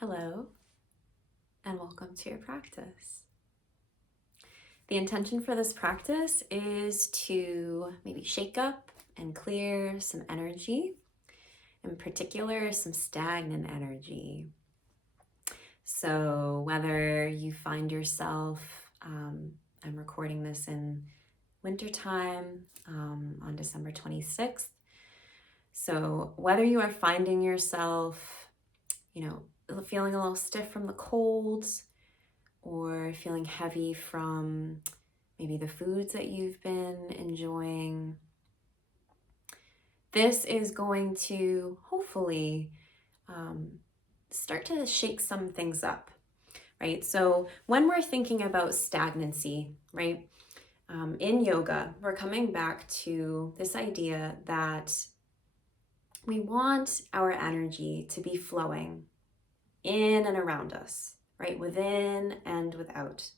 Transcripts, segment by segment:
Hello, and welcome to your practice. The intention for this practice is to maybe shake up and clear some energy, in particular, some stagnant energy. So whether you find yourself, I'm recording this in wintertime on December 26th. So whether you are finding yourself, feeling a little stiff from the cold, or feeling heavy from maybe the foods that you've been enjoying, this is going to hopefully start to shake some things up, right? So when we're thinking about stagnancy, right, in yoga, we're coming back to this idea that we want our energy to be flowing in and around us, right? Within and without.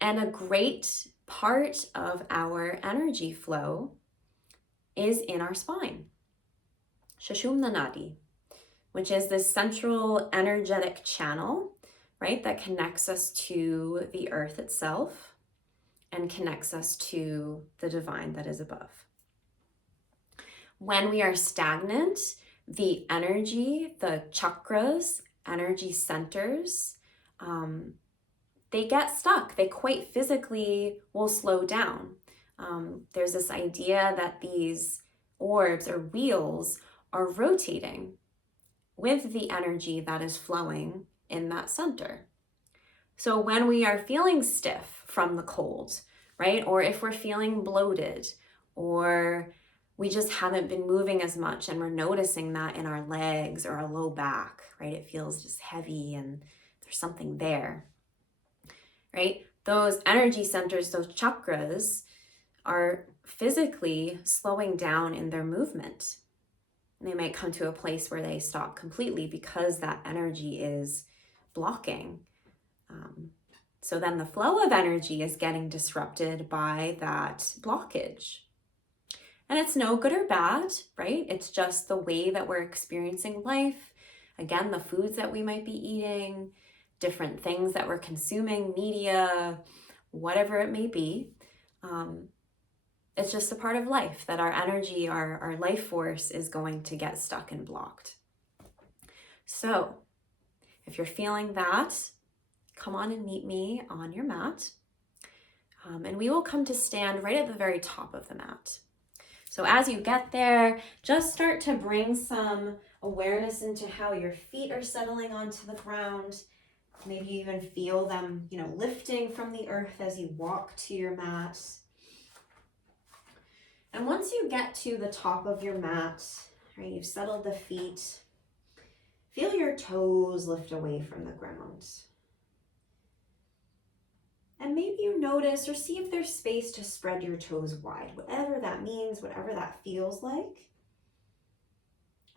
And a great part of our energy flow is in our spine, Sushumna Nadi, which is this central energetic channel, right? That connects us to the earth itself and connects us to the divine that is above. When we are stagnant, the energy, the chakras, energy centers, they get stuck. They quite physically will slow down. There's this idea that these orbs or wheels are rotating with the energy that is flowing in that center. So when we are feeling stiff from the cold, right? Or if we're feeling bloated, or we just haven't been moving as much and we're noticing that in our legs or our low back, right? It feels just heavy and there's something there, right? Those energy centers, those chakras, are physically slowing down in their movement. They might come to a place where they stop completely because that energy is blocking. So then the flow of energy is getting disrupted by that blockage. And it's no good or bad, right? It's just the way that we're experiencing life. Again, the foods that we might be eating, different things that we're consuming, media, whatever it may be. It's just a part of life that our energy, our life force is going to get stuck and blocked. So if you're feeling that, come on and meet me on your mat. And we will come to stand right at the very top of the mat. So as you get there, just start to bring some awareness into how your feet are settling onto the ground. Maybe even feel them, lifting from the earth as you walk to your mat. And once you get to the top of your mat, right, you've settled the feet, feel your toes lift away from the ground. And maybe you notice or see if there's space to spread your toes wide, whatever that means, whatever that feels like.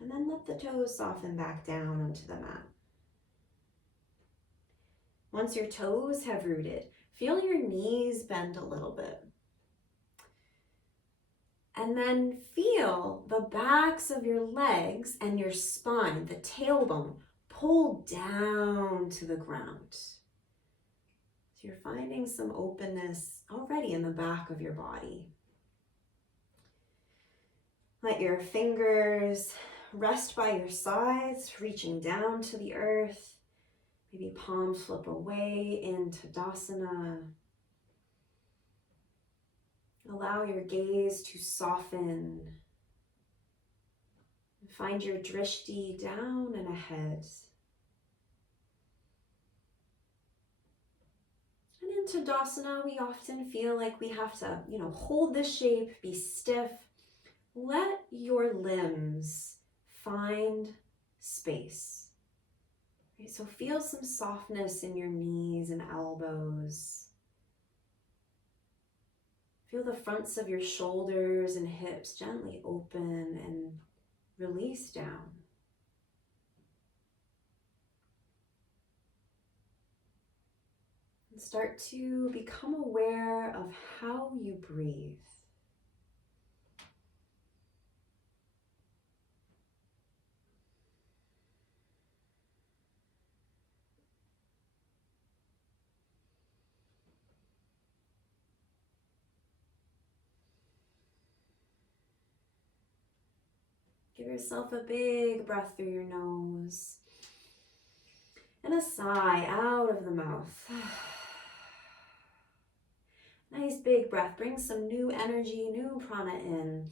And then let the toes soften back down onto the mat. Once your toes have rooted, feel your knees bend a little bit. And then feel the backs of your legs and your spine, the tailbone, pull down to the ground. So you're finding some openness already in the back of your body. Let your fingers rest by your sides, reaching down to the earth. Maybe palms flip away into Tadasana. Allow your gaze to soften. Find your drishti down and ahead. And in Tadasana, we often feel like we have to, hold this shape, be stiff. Let your limbs find space. Right? So feel some softness in your knees and elbows. Feel the fronts of your shoulders and hips gently open and release down. And start to become aware of how you breathe. Give yourself a big breath through your nose. And a sigh out of the mouth. Nice big breath. Bring some new energy, new prana in.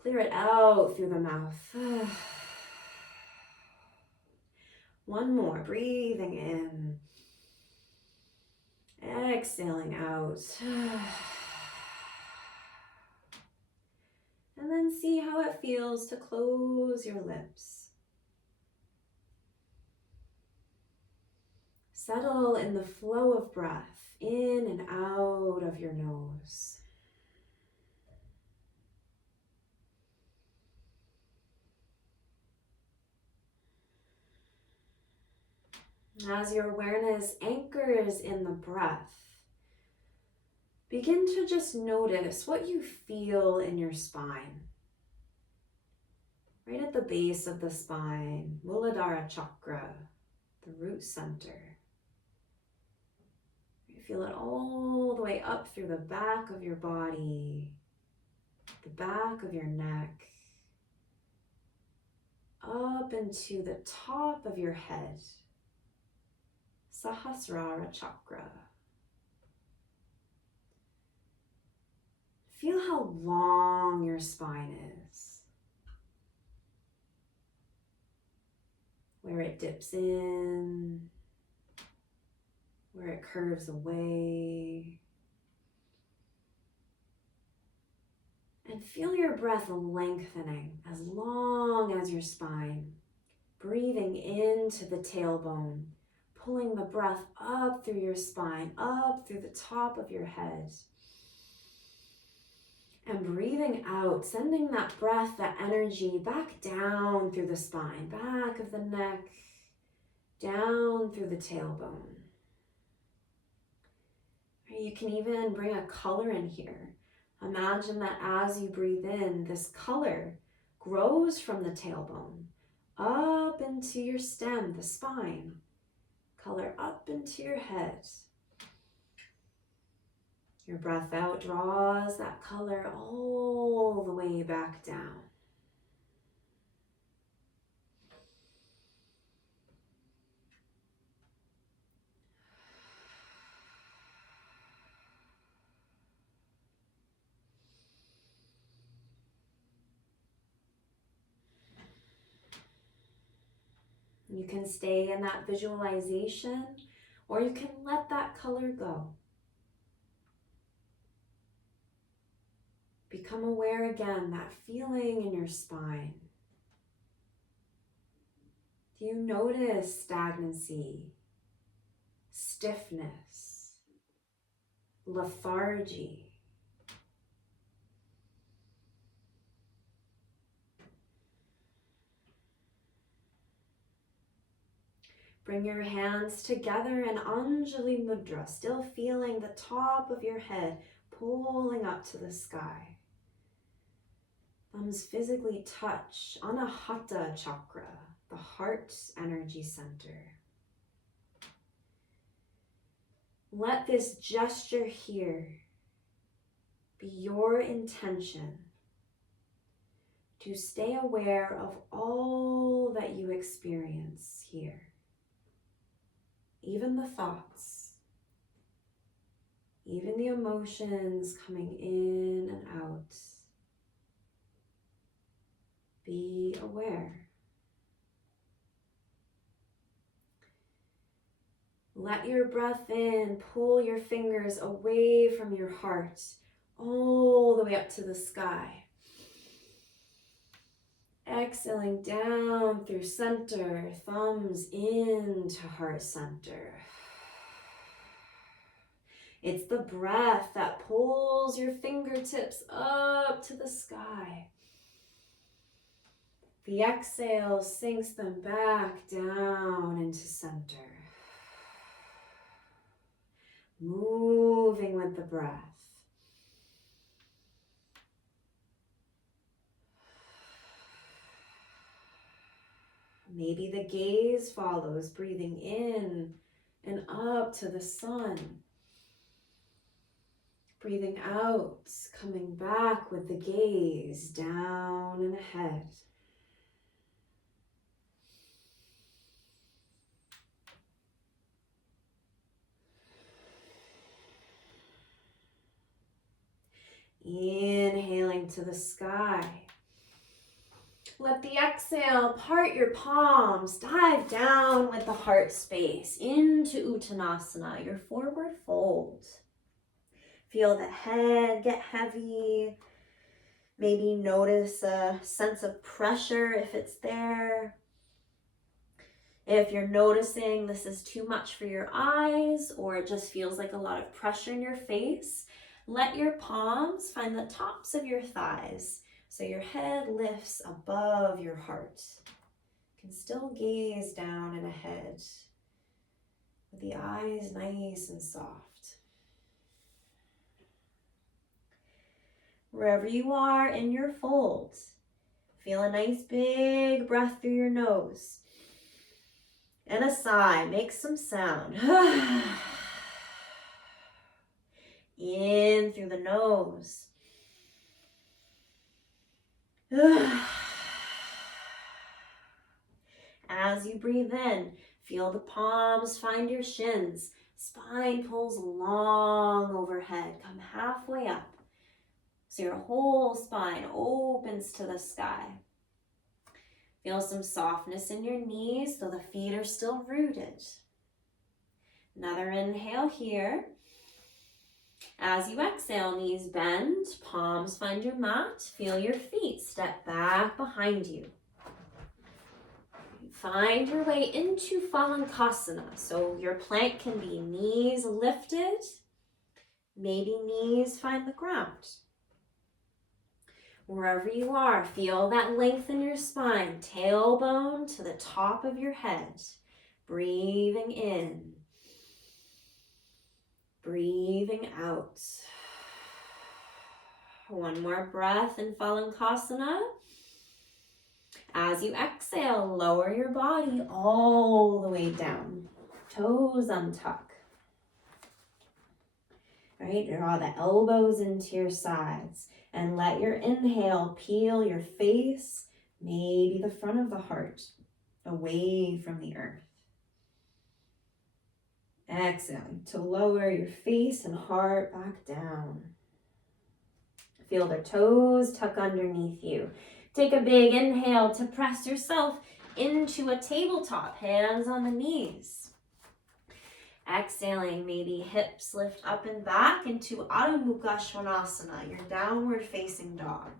Clear it out through the mouth. One more. Breathing in. Exhaling out. And then see how it feels to close your lips. Settle in the flow of breath in and out of your nose. As your awareness anchors in the breath, begin to just notice what you feel in your spine. Right at the base of the spine, Muladhara chakra, the root center. You feel it all the way up through the back of your body, the back of your neck, up into the top of your head, Sahasrara chakra. Feel how long your spine is, where it dips in, where it curves away. And feel your breath lengthening as long as your spine, breathing into the tailbone, pulling the breath up through your spine, up through the top of your head. And breathing out, sending that breath, that energy back down through the spine, back of the neck, down through the tailbone. You can even bring a color in here. Imagine that as you breathe in, this color grows from the tailbone, up into your stem, the spine, color up into your head. Your breath out draws that color all the way back down. You can stay in that visualization, or you can let that color go. Become aware again, that feeling in your spine. Do you notice stagnancy, stiffness, lethargy? Bring your hands together in Anjali Mudra, still feeling the top of your head pulling up to the sky. Thumbs physically touch Anahata chakra, the heart energy center. Let this gesture here be your intention to stay aware of all that you experience here. Even the thoughts, even the emotions coming in and out. Be aware. Let your breath in pull your fingers away from your heart, all the way up to the sky. Exhaling down through center, thumbs into heart center. It's the breath that pulls your fingertips up to the sky. The exhale sinks them back down into center. Moving with the breath. Maybe the gaze follows, breathing in and up to the sun. Breathing out, coming back with the gaze down and ahead. Inhaling to the sky. Let the exhale part your palms, dive down with the heart space into Uttanasana, your forward fold. Feel the head get heavy. Maybe notice a sense of pressure if it's there. If you're noticing this is too much for your eyes or it just feels like a lot of pressure in your face, let your palms find the tops of your thighs so your head lifts above your heart. You can still gaze down and ahead with the eyes nice and soft. Wherever you are in your fold, feel a nice big breath through your nose. And a sigh, make some sound. In through the nose. As you breathe in, feel the palms find your shins. Spine pulls long overhead. Come halfway up. So your whole spine opens to the sky. Feel some softness in your knees, though the feet are still rooted. Another inhale here. As you exhale, knees bend, palms find your mat. Feel your feet step back behind you. Find your way into Phalangasana. So your plank can be knees lifted. Maybe knees find the ground. Wherever you are, feel that length in your spine, tailbone to the top of your head. Breathing in, breathing out. One more breath in Phalangasana. As you exhale, lower your body all the way down. Toes untuck. Right, draw the elbows into your sides and let your inhale peel your face, maybe the front of the heart, away from the earth. Exhaling to lower your face and heart back down. Feel the toes tuck underneath you. Take a big inhale to press yourself into a tabletop, hands on the knees. Exhaling, maybe hips lift up and back into Adho Mukha Svanasana, your downward facing dog.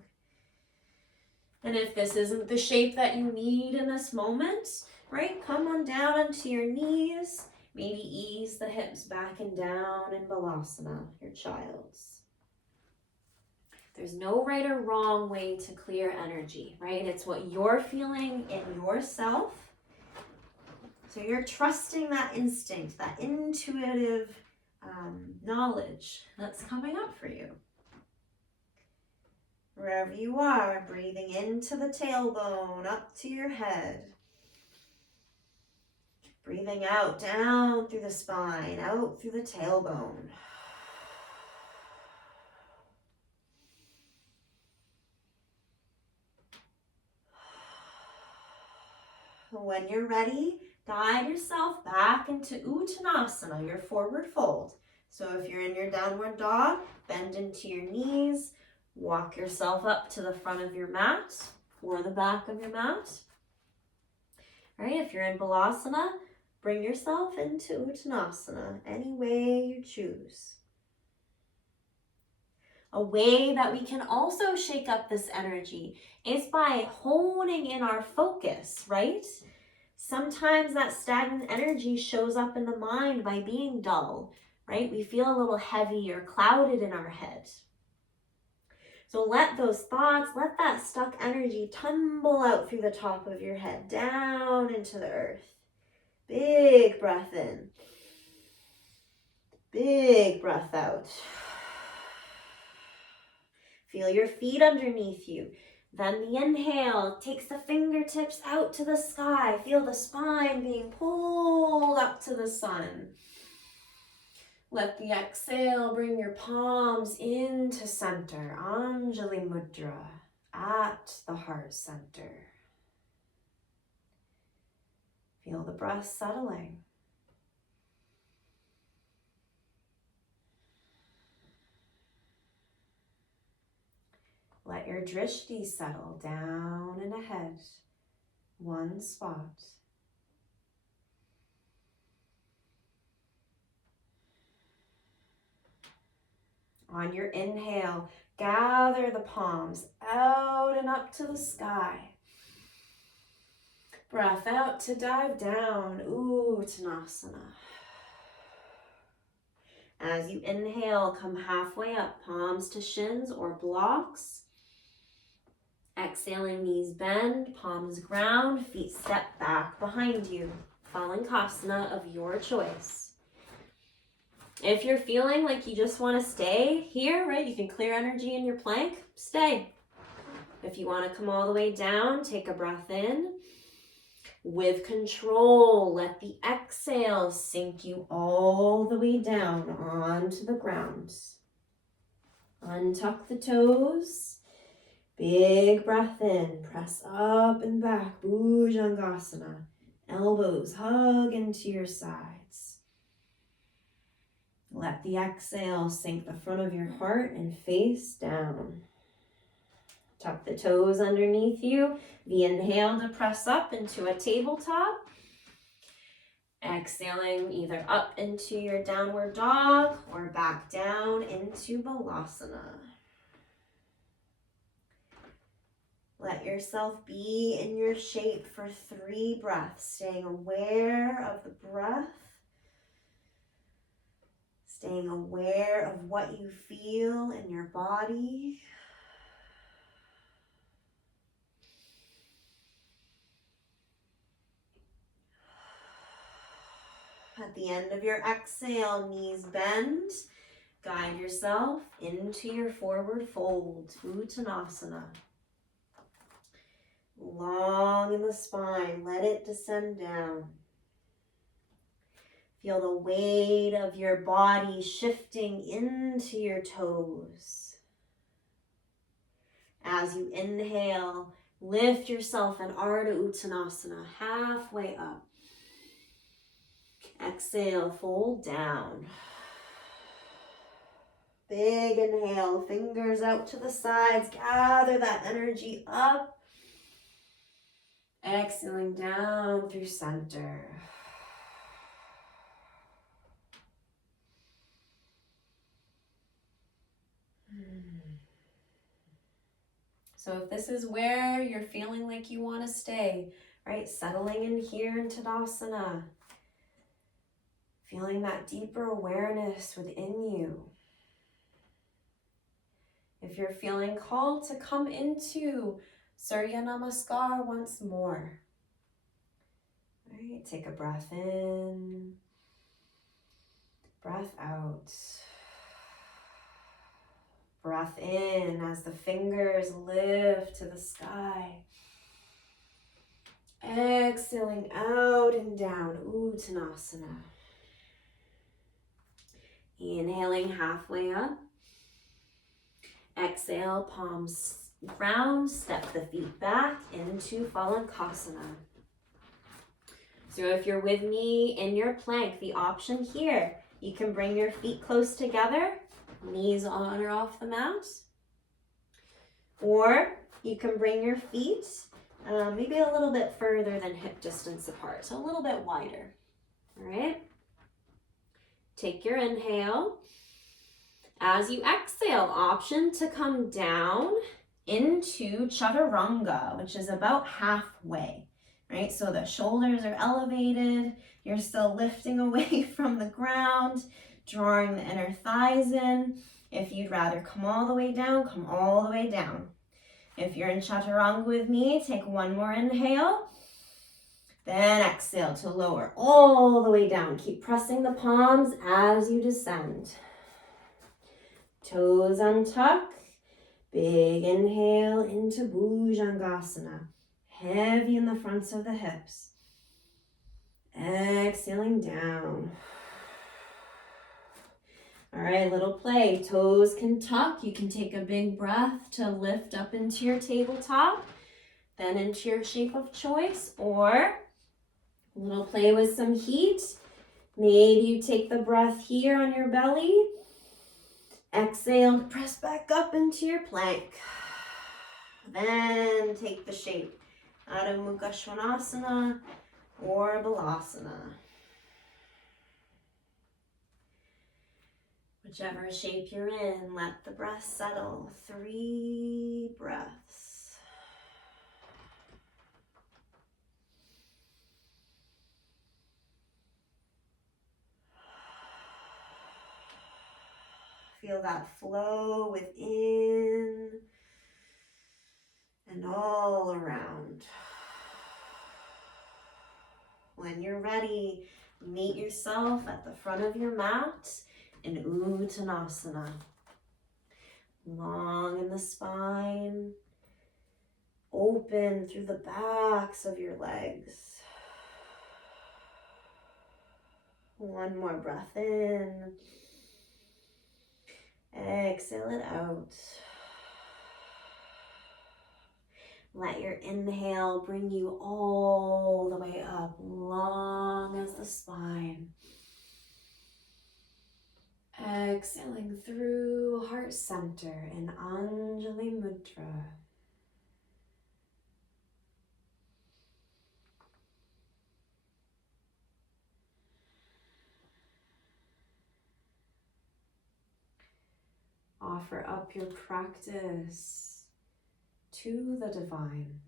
And if this isn't the shape that you need in this moment, right, come on down onto your knees. Maybe ease the hips back and down in Balasana, your child's. There's no right or wrong way to clear energy, right? It's what you're feeling in yourself. So you're trusting that instinct, that intuitive knowledge that's coming up for you. Wherever you are, breathing into the tailbone, up to your head. Breathing out, down through the spine, out through the tailbone. When you're ready, guide yourself back into Uttanasana, your forward fold. So if you're in your downward dog, bend into your knees, walk yourself up to the front of your mat or the back of your mat. All right, if you're in Balasana, bring yourself into Uttanasana, any way you choose. A way that we can also shake up this energy is by honing in our focus, right? Sometimes that stagnant energy shows up in the mind by being dull, right? We feel a little heavy or clouded in our head. So let those thoughts, let that stuck energy tumble out through the top of your head, down into the earth. Big breath in. Big breath out. Feel your feet underneath you. Then the inhale takes the fingertips out to the sky. Feel the spine being pulled up to the sun. Let the exhale bring your palms into center, Anjali Mudra, at the heart center. Feel the breath settling. Let your drishti settle down and ahead, one spot. On your inhale, gather the palms out and up to the sky. Breath out to dive down, Uttanasana. As you inhale, come halfway up, palms to shins or blocks. Exhaling, knees bend, palms ground, feet step back behind you. Phalangasana of your choice. If you're feeling like you just want to stay here, right, you can clear energy in your plank, stay. If you want to come all the way down, take a breath in. With control, let the exhale sink you all the way down onto the ground. Untuck the toes. Big breath in, press up and back, Bhujangasana. Elbows hug into your sides. Let the exhale sink the front of your heart and face down. Tuck the toes underneath you. The inhale to press up into a tabletop. Exhaling either up into your downward dog or back down into Balasana. Let yourself be in your shape for 3 breaths, staying aware of the breath, staying aware of what you feel in your body. At the end of your exhale, knees bend. Guide yourself into your forward fold, Uttanasana. Long in the spine, let it descend down. Feel the weight of your body shifting into your toes. As you inhale, lift yourself in Ardha Uttanasana, halfway up. Exhale, fold down. Big inhale, fingers out to the sides, gather that energy up. Exhaling down through center. So if this is where you're feeling like you want to stay, right? Settling in here in Tadasana. Feeling that deeper awareness within you. If you're feeling called to come into Surya Namaskar once more. Right, take a breath in, breath out. Breath in as the fingers lift to the sky. Exhaling out and down, Uttanasana. Inhaling halfway up. Exhale, palms ground, step the feet back into Phalangasana. So if you're with me in your plank, the option here, you can bring your feet close together, knees on or off the mat. Or you can bring your feet maybe a little bit further than hip distance apart, so a little bit wider. All right? Take your inhale. As you exhale, option to come down into Chaturanga, which is about halfway, right? So the shoulders are elevated. You're still lifting away from the ground, drawing the inner thighs in. If you'd rather come all the way down, come all the way down. If you're in Chaturanga with me, take one more inhale. Then exhale to lower all the way down. Keep pressing the palms as you descend. Toes untuck. Big inhale into Bhujangasana. Heavy in the fronts of the hips. Exhaling down. All right, little play. Toes can tuck. You can take a big breath to lift up into your tabletop, then into your shape of choice, or a little play with some heat. Maybe you take the breath here on your belly. Exhale, press back up into your plank. Then take the shape Adho Mukha Svanasana or Balasana. Whichever shape you're in, let the breath settle. 3 breaths. Feel that flow within and all around. When you're ready, meet yourself at the front of your mat in Uttanasana. Long in the spine, open through the backs of your legs. One more breath in. Exhale it out. Let your inhale bring you all the way up, long as the spine. Exhaling through heart center in Anjali Mudra. Offer up your practice to the divine,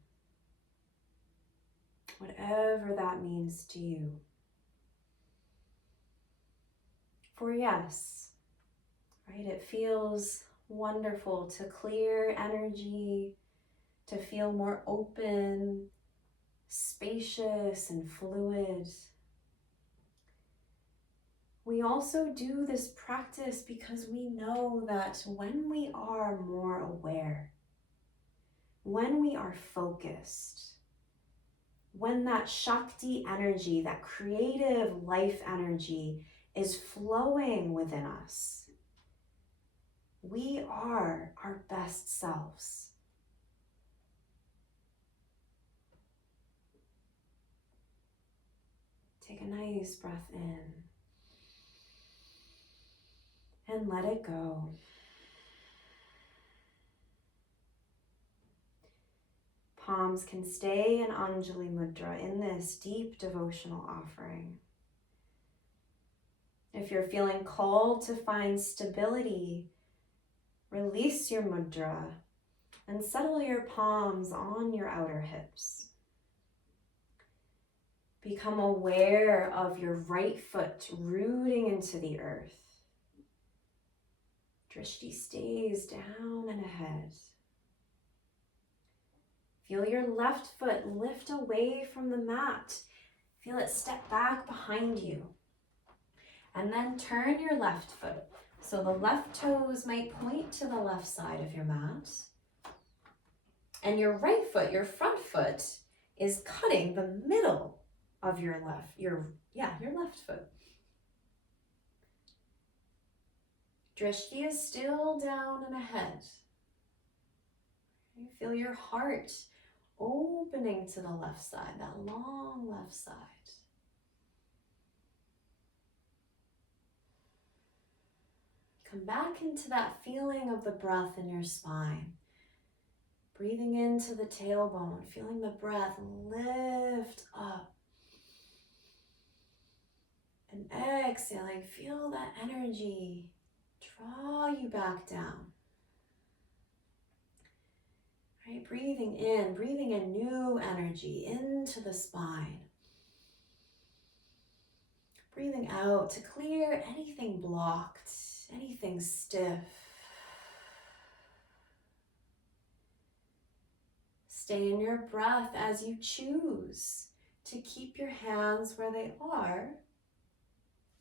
whatever that means to you. For yes, right, it feels wonderful to clear energy, to feel more open, spacious, and fluid. We also do this practice because we know that when we are more aware, when we are focused, when that Shakti energy, that creative life energy is flowing within us, we are our best selves. Take a nice breath in and let it go. Palms can stay in Anjali Mudra in this deep devotional offering. If you're feeling called to find stability, release your mudra and settle your palms on your outer hips. Become aware of your right foot rooting into the earth. Drishti stays down and ahead. Feel your left foot lift away from the mat. Feel it step back behind you. And then turn your left foot. So the left toes might point to the left side of your mat. And your right foot, your front foot, is cutting the middle of your left foot. Drishti is still down and ahead. You feel your heart opening to the left side, that long left side. Come back into that feeling of the breath in your spine. Breathing into the tailbone, feeling the breath lift up. And exhaling, feel that energy draw you back down. Right? Breathing in new energy into the spine. Breathing out to clear anything blocked, anything stiff. Stay in your breath as you choose to keep your hands where they are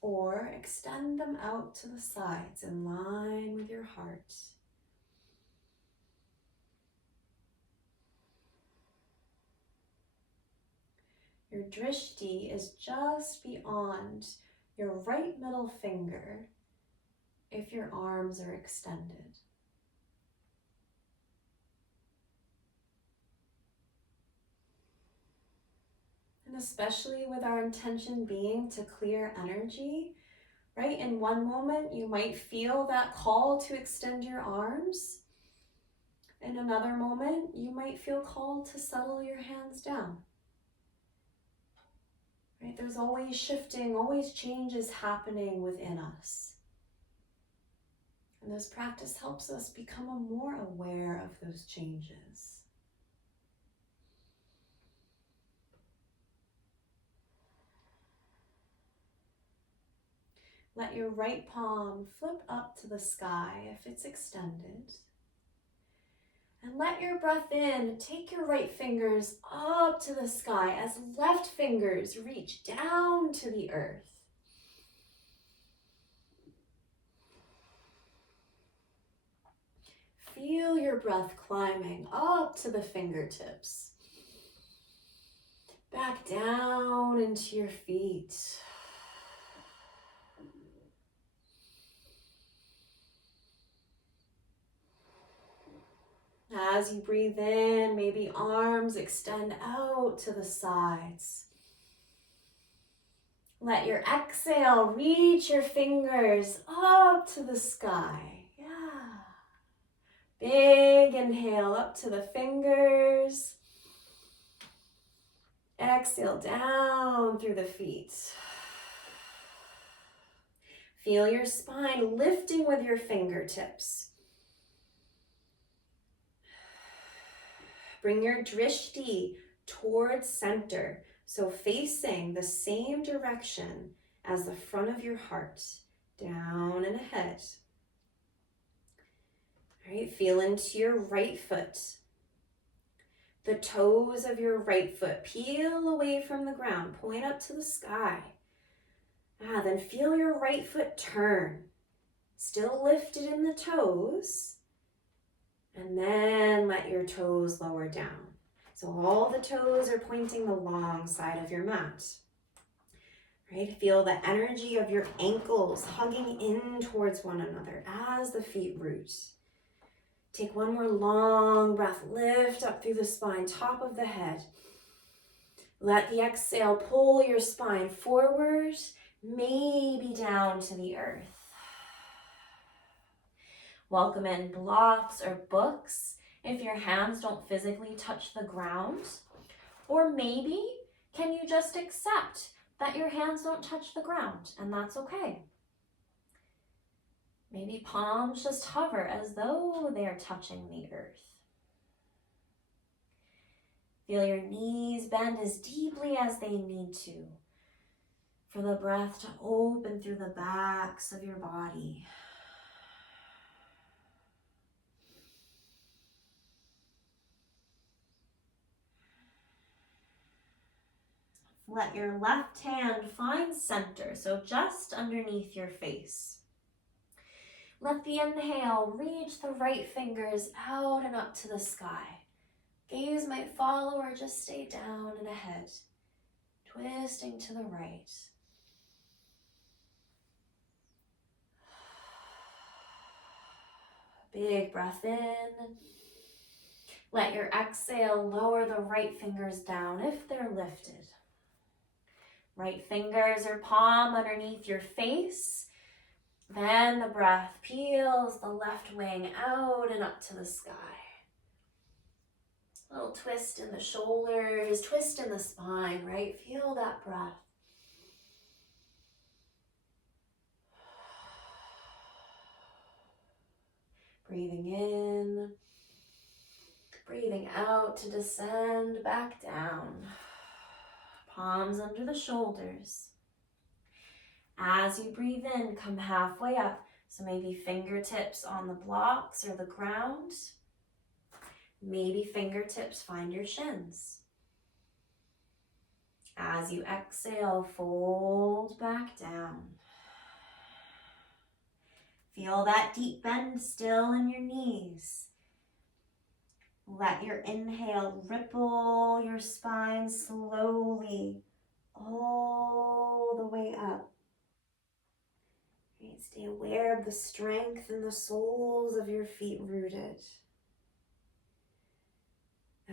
or extend them out to the sides in line with your heart. Your drishti is just beyond your right middle finger if your arms are extended. And especially with our intention being to clear energy, right? In one moment, you might feel that call to extend your arms. In another moment, you might feel called to settle your hands down. Right? There's always shifting, always changes happening within us. And this practice helps us become more aware of those changes. Let your right palm flip up to the sky if it's extended. And let your breath in, take your right fingers up to the sky as left fingers reach down to the earth. Feel your breath climbing up to the fingertips. Back down into your feet. As you breathe in, maybe arms extend out to the sides. Let your exhale reach your fingers up to the sky. Yeah. Big inhale up to the fingers. Exhale down through the feet. Feel your spine lifting with your fingertips. Bring your drishti towards center, so facing the same direction as the front of your heart, down and ahead. All right, feel into your right foot. The toes of your right foot peel away from the ground, point up to the sky. Then feel your right foot turn, still lifted in the toes. And then let your toes lower down. So all the toes are pointing the long side of your mat. Right? Feel the energy of your ankles hugging in towards one another as the feet root. Take one more long breath. Lift up through the spine, top of the head. Let the exhale pull your spine forward, maybe down to the earth. Welcome in blocks or books if your hands don't physically touch the ground. Or maybe can you just accept that your hands don't touch the ground, and that's okay. Maybe palms just hover as though they are touching the earth. Feel your knees bend as deeply as they need to for the breath to open through the backs of your body. Let your left hand find center, so just underneath your face. Let the inhale reach the right fingers out and up to the sky. Gaze might follow or just stay down and ahead, twisting to the right. Big breath in. Let your exhale lower the right fingers down if they're lifted. Right fingers or palm underneath your face. Then the breath peels the left wing out and up to the sky. A little twist in the shoulders, twist in the spine, right? Feel that breath. Breathing in, breathing out to descend back down. Palms under the shoulders. As you breathe in, come halfway up. So maybe fingertips on the blocks or the ground. Maybe fingertips find your shins. As you exhale, fold back down. Feel that deep bend still in your knees. Let your inhale ripple your spine slowly all the way up. Right? Stay aware of the strength in the soles of your feet rooted.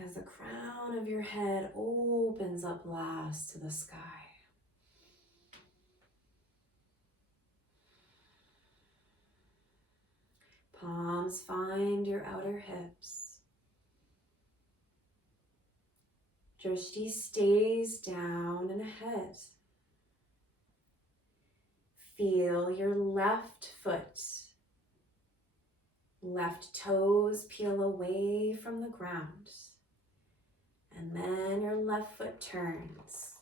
As the crown of your head opens up last to the sky. Palms find your outer hips. Drishti stays down and ahead. Feel your left foot, left toes peel away from the ground. And then your left foot turns.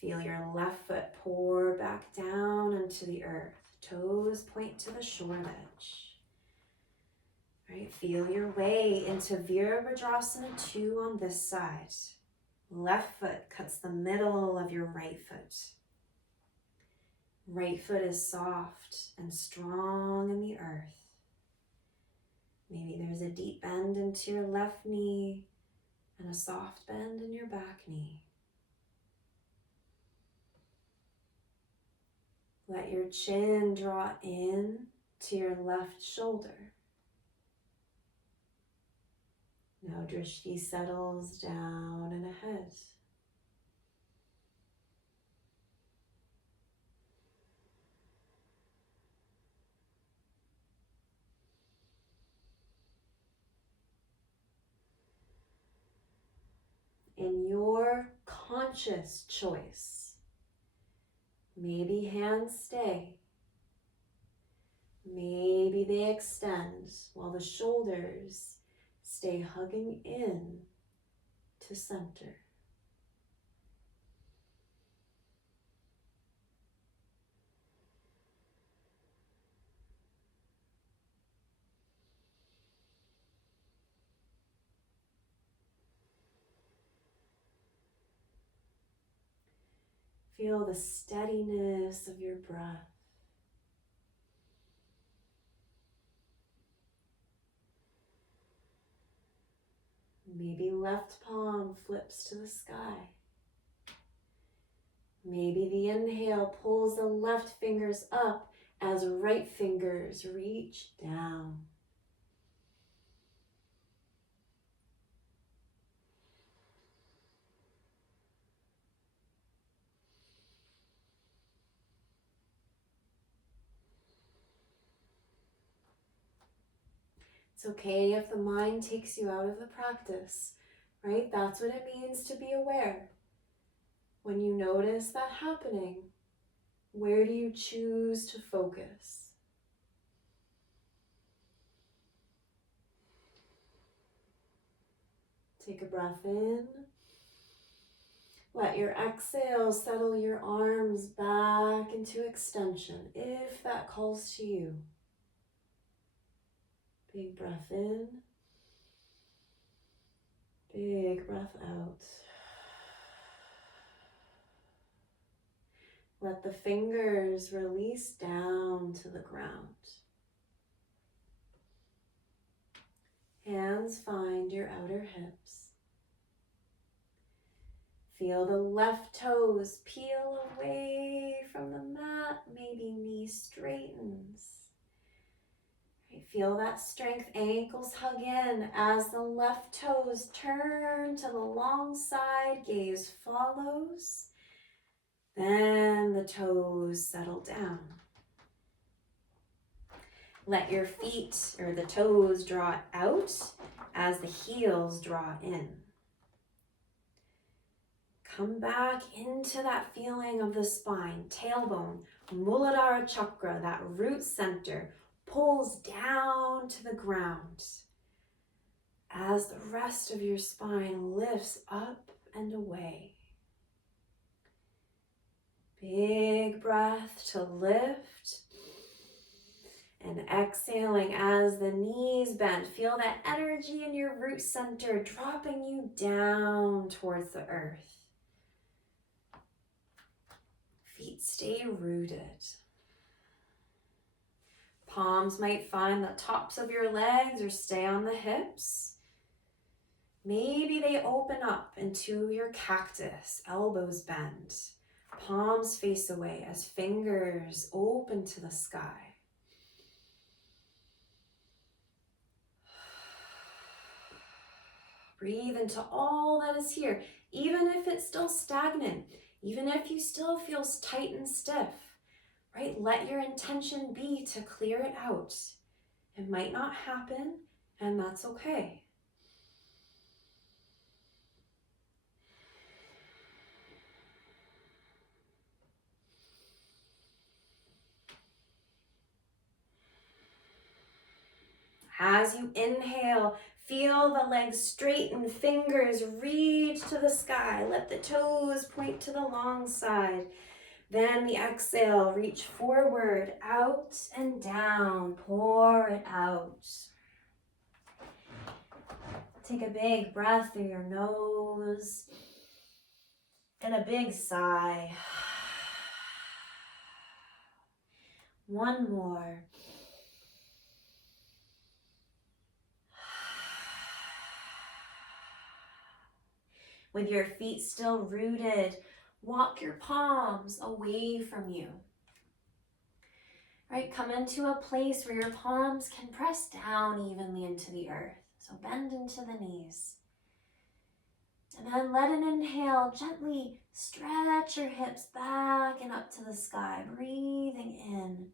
Feel your left foot pour back down into the earth. Toes point to the short edge. Right, feel your way into Virabhadrasana 2 on this side. Left foot cuts the middle of your right foot. Right foot is soft and strong in the earth. Maybe there's a deep bend into your left knee and a soft bend in your back knee. Let your chin draw in to your left shoulder. Now Drishti settles down and ahead. In your conscious choice, maybe hands stay. Maybe they extend while the shoulders stay hugging in to center. Feel the steadiness of your breath. Maybe left palm flips to the sky. Maybe the inhale pulls the left fingers up as right fingers reach down. It's okay if the mind takes you out of the practice, right? That's what it means to be aware. When you notice that happening, where do you choose to focus? Take a breath in. Let your exhale settle your arms back into extension, if that calls to you. Big breath in. Big breath out. Let the fingers release down to the ground. Hands find your outer hips. Feel the left toes peel away from the mat. Maybe knee straightens. Feel that strength, ankles hug in as the left toes turn to the long side, gaze follows. Then the toes settle down. Let your feet or the toes draw out as the heels draw in. Come back into that feeling of the spine, tailbone, Muladhara chakra, that root center, pulls down to the ground as the rest of your spine lifts up and away. Big breath to lift and exhaling as the knees bend. Feel that energy in your root center dropping you down towards the earth. Feet stay rooted. Palms might find the tops of your legs or stay on the hips. Maybe they open up into your cactus, elbows bend. Palms face away as fingers open to the sky. Breathe into all that is here, even if it's still stagnant, even if you still feel tight and stiff, right? Let your intention be to clear it out. It might not happen, and that's okay. As you inhale, feel the legs straighten, fingers reach to the sky. Let the toes point to the long side. Then the exhale, reach forward, out and down, pour it out. Take a big breath through your nose and a big sigh. One more. With your feet still rooted, walk your palms away from you. Right, come into a place where your palms can press down evenly into the earth. So bend into the knees. And then let an inhale gently stretch your hips back and up to the sky, breathing in.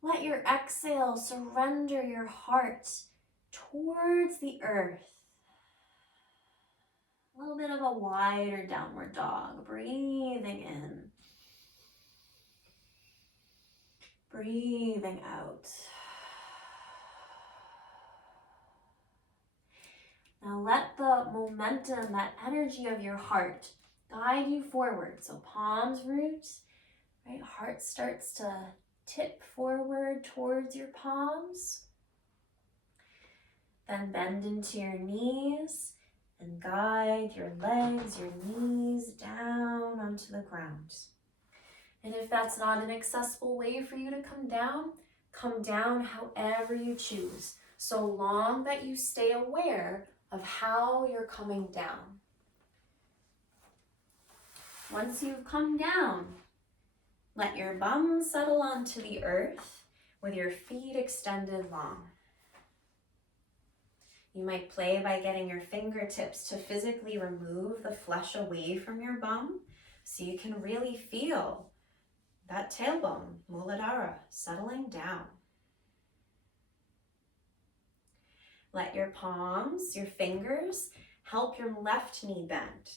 Let your exhale surrender your heart towards the earth. A little bit of a wider downward dog, breathing in. Breathing out. Now let the momentum, that energy of your heart guide you forward. So palms root, right? Heart starts to tip forward towards your palms. Then bend into your knees and guide your legs, your knees down onto the ground. And if that's not an accessible way for you to come down however you choose, so long that you stay aware of how you're coming down. Once you've come down, let your bum settle onto the earth with your feet extended long. You might play by getting your fingertips to physically remove the flesh away from your bum so you can really feel that tailbone, Muladhara, settling down. Let your palms, your fingers, help your left knee bend.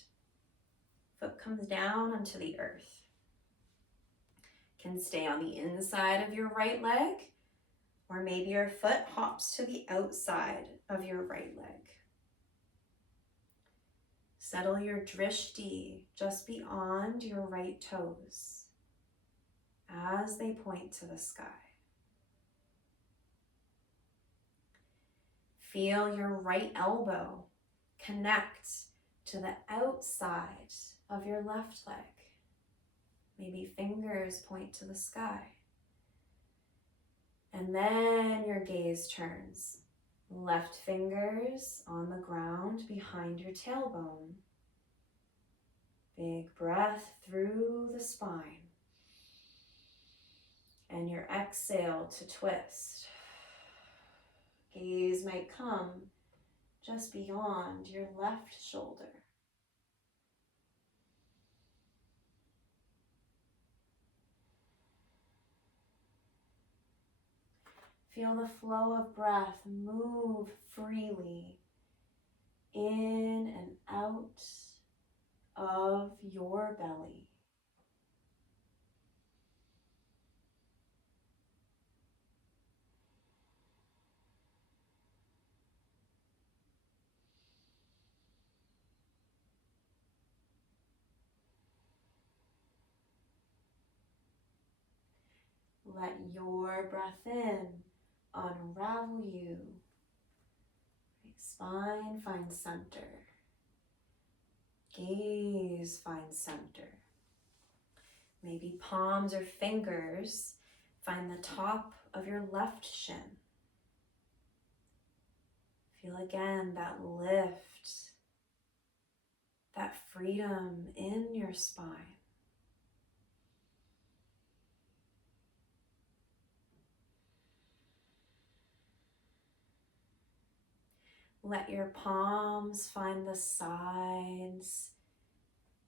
Foot comes down onto the earth. Can stay on the inside of your right leg, or maybe your foot hops to the outside of your right leg. Settle your drishti just beyond your right toes as they point to the sky. Feel your right elbow connect to the outside of your left leg. Maybe fingers point to the sky. And then your gaze turns. Left fingers on the ground behind your tailbone. Big breath through the spine. And your exhale to twist. Gaze might come just beyond your left shoulder. Feel the flow of breath move freely in and out of your belly. Let your breath in unravel you. Spine finds center. Gaze finds center. Maybe palms or fingers find the top of your left shin. Feel again that lift, that freedom in your spine. Let your palms find the sides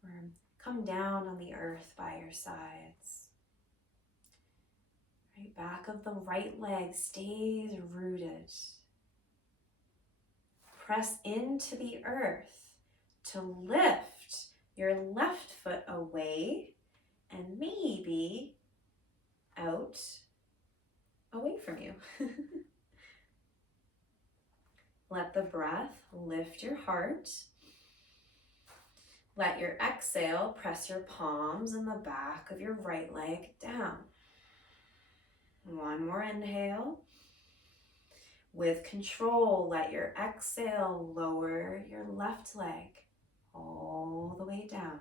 or come down on the earth by your sides. Right, back of the right leg stays rooted. Press into the earth to lift your left foot away and maybe out away from you. Let the breath lift your heart. Let your exhale press your palms and the back of your right leg down. One more inhale. With control, let your exhale lower your left leg all the way down.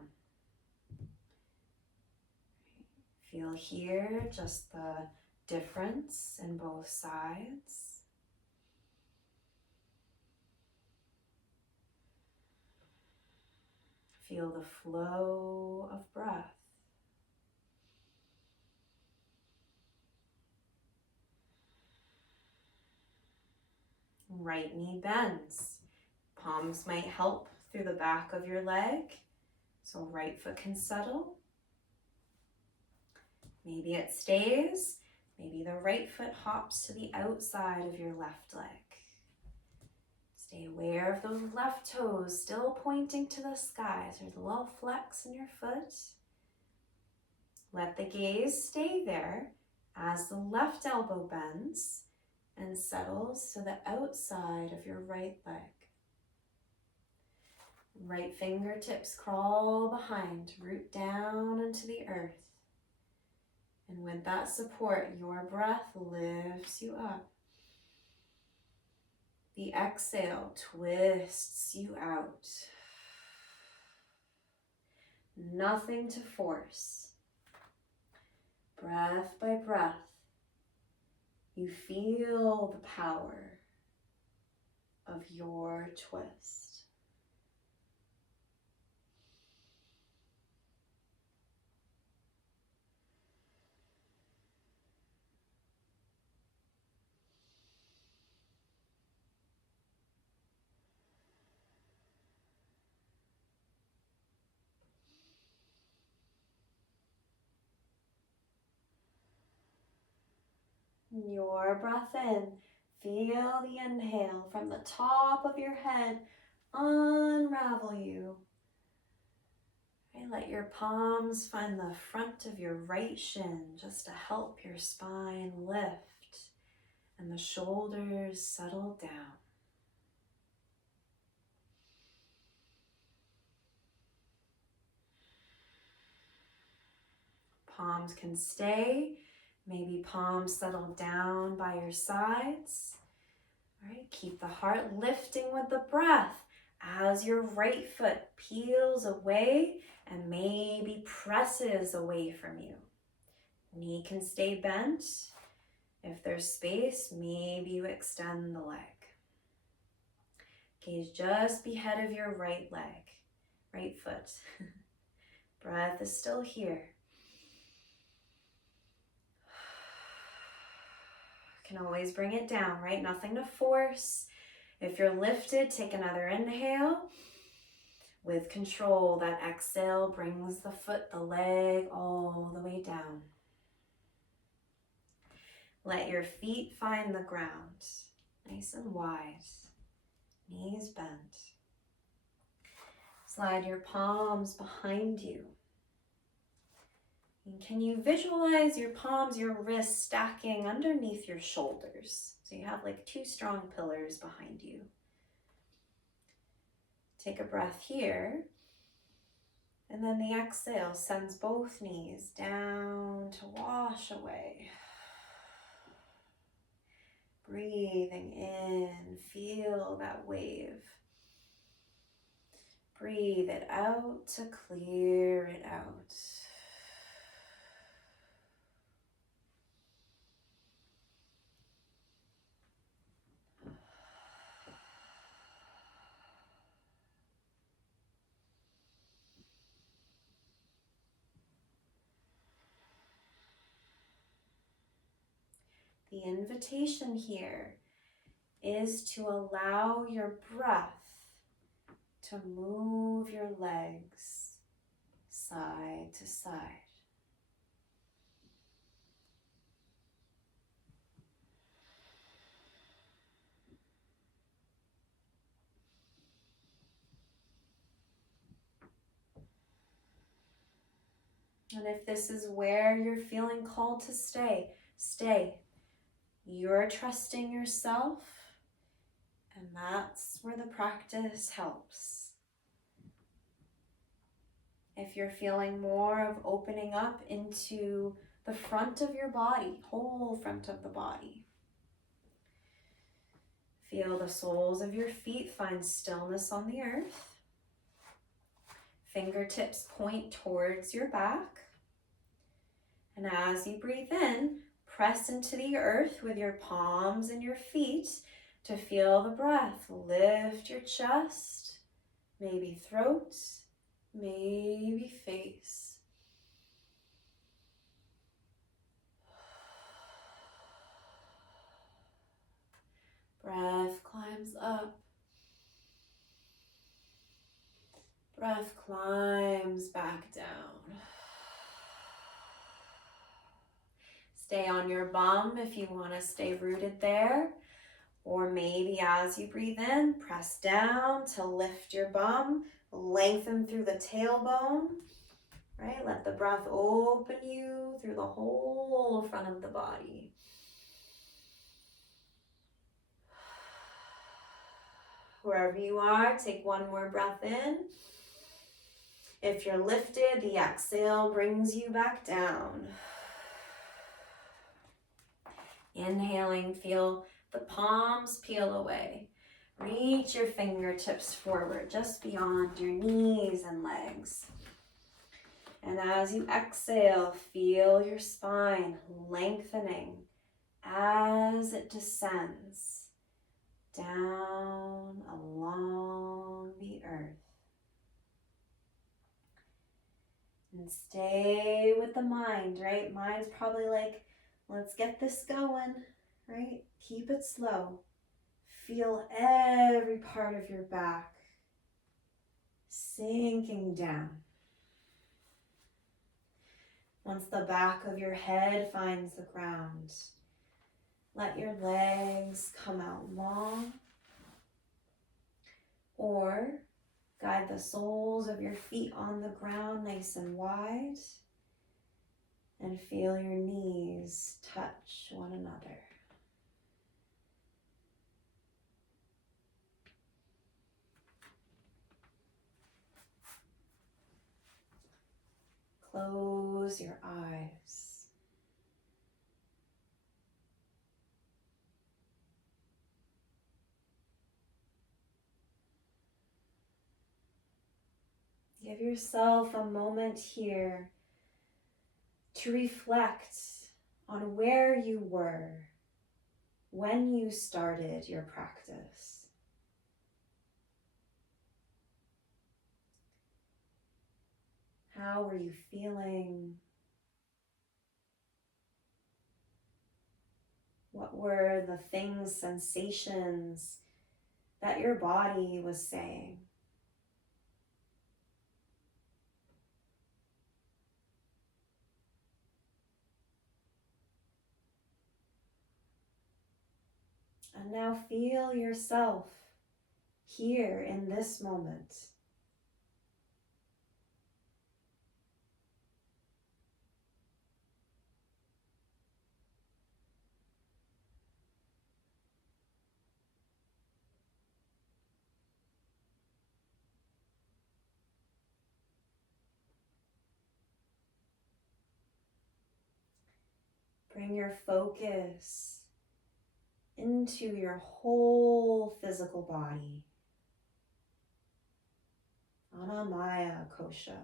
Feel here just the difference in both sides. Feel the flow of breath. Right knee bends. Palms might help through the back of your leg, so right foot can settle. Maybe it stays. Maybe the right foot hops to the outside of your left leg. Stay aware of those left toes still pointing to the sky. So there's a little flex in your foot. Let the gaze stay there as the left elbow bends and settles to the outside of your right leg. Right fingertips crawl behind, root down into the earth. And with that support, your breath lifts you up. The exhale twists you out. Nothing to force. Breath by breath, you feel the power of your twist. Your breath in, feel the inhale from the top of your head unravel you. And let your palms find the front of your right shin just to help your spine lift and the shoulders settle down. Palms can stay. Maybe palms settle down by your sides. All right, keep the heart lifting with the breath as your right foot peels away and maybe presses away from you. Knee can stay bent. If there's space, maybe you extend the leg. Gaze just behind of your right leg, right foot. Breath is still here. Can always bring it down, right? Nothing to force. If you're lifted, take another inhale. With control, that exhale brings the foot, the leg, all the way down. Let your feet find the ground, nice and wide, knees bent. Slide your palms behind you. And can you visualize your palms, your wrists stacking underneath your shoulders? So you have like two strong pillars behind you. Take a breath here. And then the exhale sends both knees down to wash away. Breathing in, feel that wave. Breathe it out to clear it out. The invitation here is to allow your breath to move your legs side to side. And if this is where you're feeling called to stay, stay. You're trusting yourself, and that's where the practice helps. If you're feeling more of opening up into the front of your body, whole front of the body, feel the soles of your feet find stillness on the earth. Fingertips point towards your back. And as you breathe in, press into the earth with your palms and your feet to feel the breath. Lift your chest, maybe throat, maybe face. Breath climbs up. Breath climbs back down. Stay on your bum if you want to stay rooted there. Or maybe as you breathe in, press down to lift your bum, lengthen through the tailbone, right? Let the breath open you through the whole front of the body. Wherever you are, take one more breath in. If you're lifted, the exhale brings you back down. Inhaling, feel the palms peel away. Reach your fingertips forward, just beyond your knees and legs. And as you exhale, feel your spine lengthening as it descends down along the earth. And stay with the mind, right? Mind's probably like, let's get this going, right? Keep it slow. Feel every part of your back sinking down. Once the back of your head finds the ground, let your legs come out long, or guide the soles of your feet on the ground nice and wide, and feel your knees touch one another. Close your eyes. Give yourself a moment here to reflect on where you were when you started your practice. How were you feeling? What were the things, sensations that your body was saying? And now feel yourself here in this moment. Bring your focus into your whole physical body. Anamaya kosha.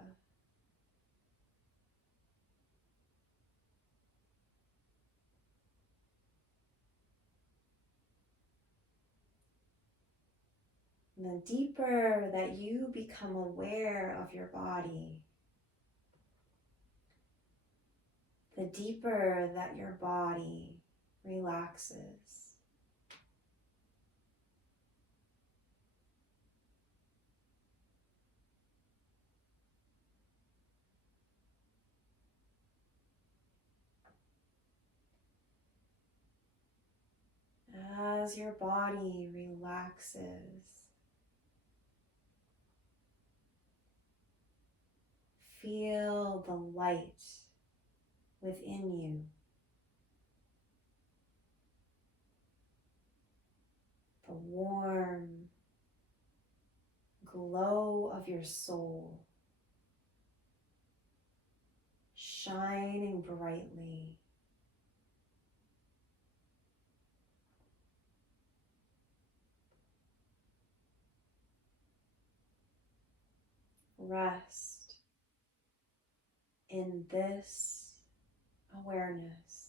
And the deeper that you become aware of your body, the deeper that your body relaxes. As your body relaxes, feel the light within you, the warm glow of your soul shining brightly. Rest in this awareness.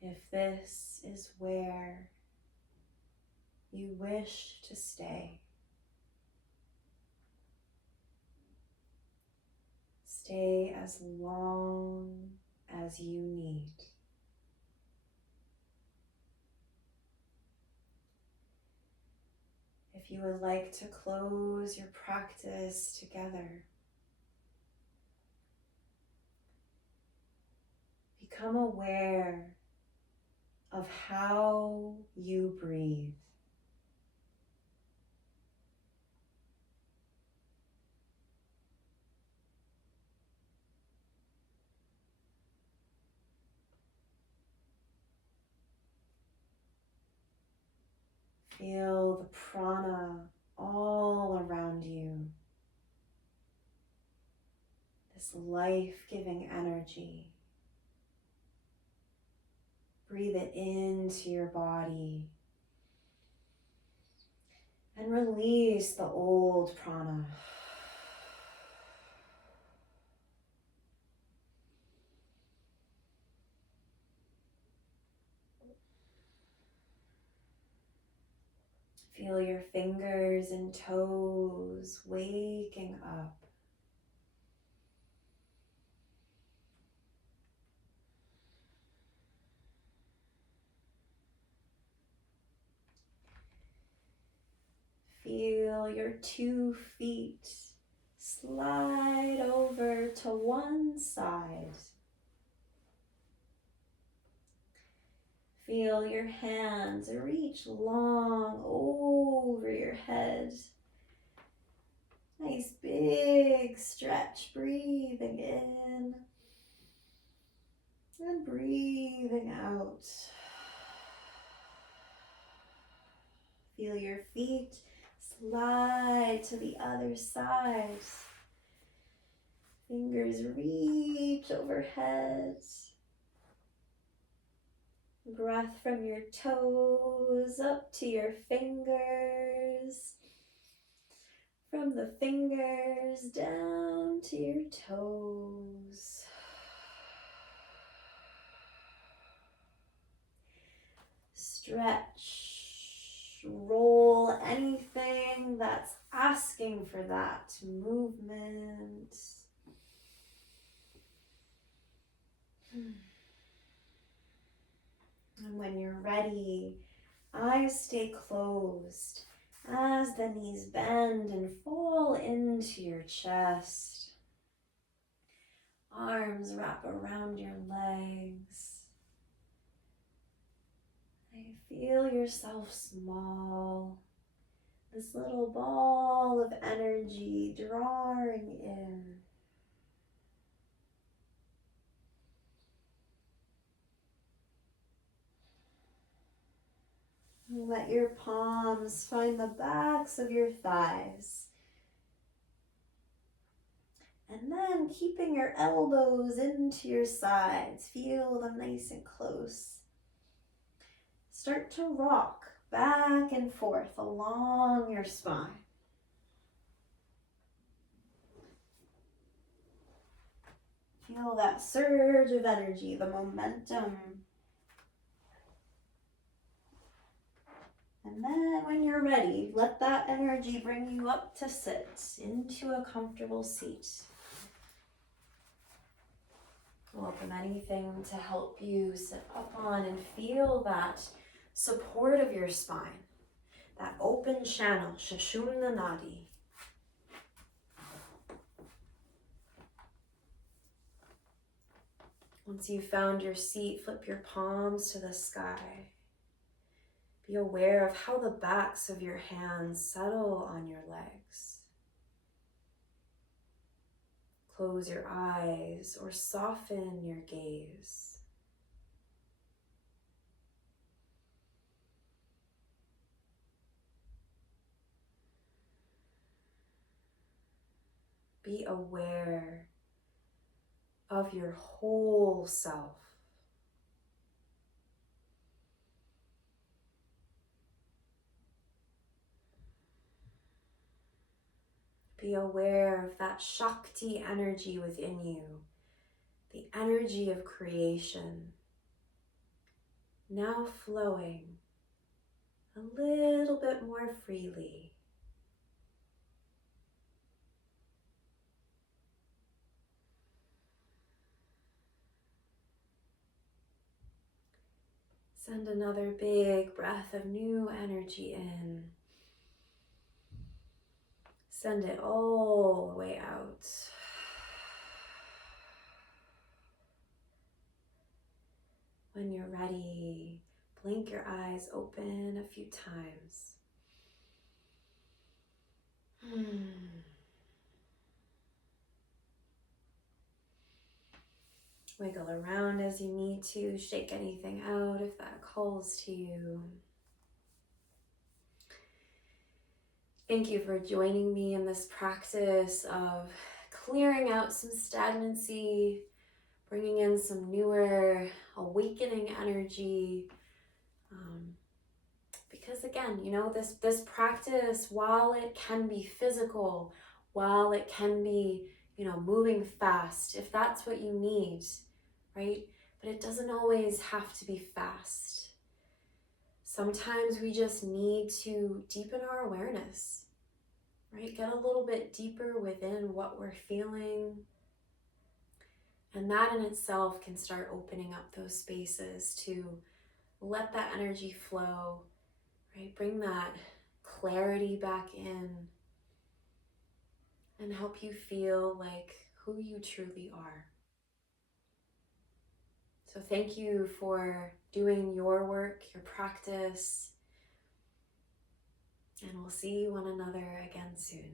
If this is where you wish to stay, stay as long as you need. If you would like to close your practice together, become aware of how you breathe. Feel the prana all around you, this life-giving energy. Breathe it into your body and release the old prana. Feel your fingers and toes waking up. Feel your 2 feet slide over to one side. Feel your hands reach long over your head. Nice big stretch, breathing in and breathing out. Feel your feet slide to the other side. Fingers reach overhead. Breath from your toes up to your fingers. From the fingers down to your toes. Stretch, roll anything that's asking for that movement. And when you're ready, eyes stay closed as the knees bend and fall into your chest. Arms wrap around your legs. You feel yourself small. This little ball of energy drawing in. Let your palms find the backs of your thighs. And then keeping your elbows into your sides, feel them nice and close. Start to rock back and forth along your spine. Feel that surge of energy, the momentum. And then when you're ready, let that energy bring you up to sit into a comfortable seat. Welcome anything to help you sit up on and feel that support of your spine, that open channel, Sushumna Nadi. Once you've found your seat, flip your palms to the sky. Be aware of how the backs of your hands settle on your legs. Close your eyes or soften your gaze. Be aware of your whole self. Be aware of that Shakti energy within you, the energy of creation, now flowing a little bit more freely. Send another big breath of new energy in. Send it all the way out. When you're ready, blink your eyes open a few times. Wiggle around as you need to, shake anything out if that calls to you. Thank you for joining me in this practice of clearing out some stagnancy, bringing in some newer, awakening energy. Because again, you know, this practice, while it can be physical, while it can be, you know, moving fast, if that's what you need, right? But it doesn't always have to be fast. Sometimes we just need to deepen our awareness, right? Get a little bit deeper within what we're feeling. And that in itself can start opening up those spaces to let that energy flow, right? Bring that clarity back in and help you feel like who you truly are. So thank you for doing your work, your practice, and we'll see one another again soon.